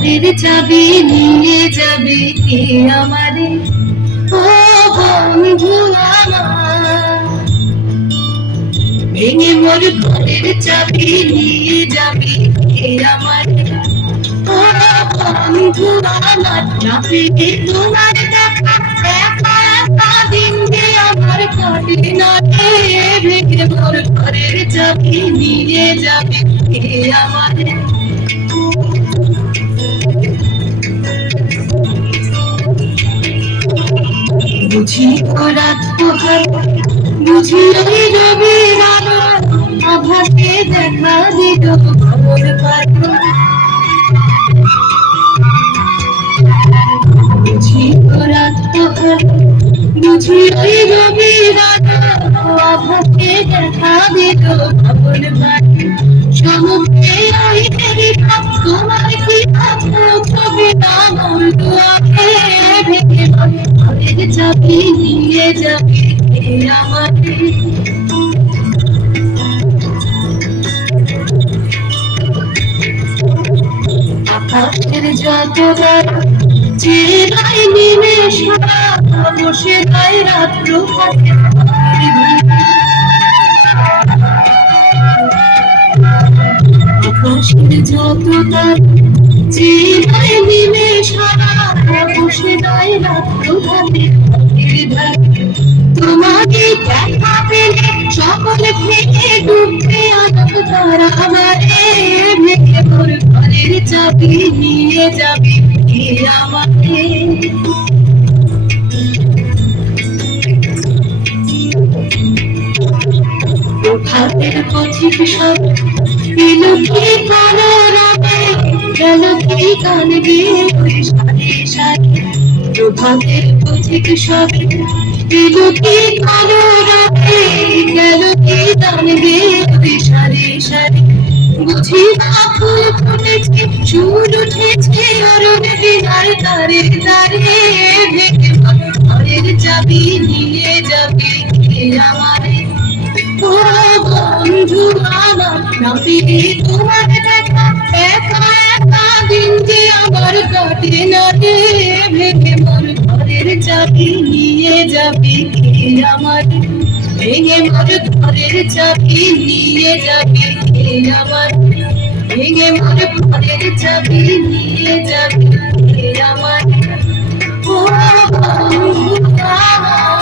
ঘরের চাবি নিয়ে যাবে কে আমারে, ও বন্ধু আমার। ভেঙে মোর ঘরের চাবি নিয়ে যাবে কে আমারে, ও বন্ধু আমার। না পেয়ে তোমার দেখা একা একা দিন যে আমার কাটে না রে। ভেঙে মোর ঘরের চাবি নিয়ে যাবে কে আমারে। বুঝি রাত পোহার, বুঝি ওই রবির আলো, আভাসে দেখা দিল খবর পালো। বুঝি রাত পোহার, বুঝি ওই রবির আলো, আভাসে দেখা দিল খবর পালো। সমুদ্রে ওই ফেরিটা তোমার কি ছবি নামল দুয়ারে। ভেঙে ঘরের চাবি নিয়ে যাবে কে আমারে। আকাশের যত চেরাই নিমেষ বসে যায় রাত্র ঘাটে। আকাশের যত চেরাই নিমেষ বসে যায় রাত্র ঘাটে। তোমাকে দেখা পেলে সকল ভেঙে ডুববে আনন্দ তারা আমারে। ভেঙে মোর ঘরের চাবি নিয়ে যাবে কে আমারে। হাতের পথিক সব এলো কি কালো রাতে, গেল কি গান গিয়ে সারে সারে। প্রভাতের পথিক সব এলো কি কালো রাতে, গেল কি গান গিয়ে সারে সারে। বুঝি না ফুল ফুটেছে, চুল উঠেছে অরণে বিনার তারে তারে। ভেঙে ঘরের চাবি নিয়ে যাবে কে আমারে, ও বন্ধু আমার। না পেয়ে তোমার দেখা একা একা দিন যে আমার কাটে না রে। ভেঙে মোর ঘরের চাবি নিয়ে যাবে কে আমারে। ভেঙে মোর ঘরের চাবি নিয়ে যাবে কে আমারে। ভেঙে মোর ঘরের চাবি নিয়ে যাবে কে আমারে, ও বন্ধু আমার।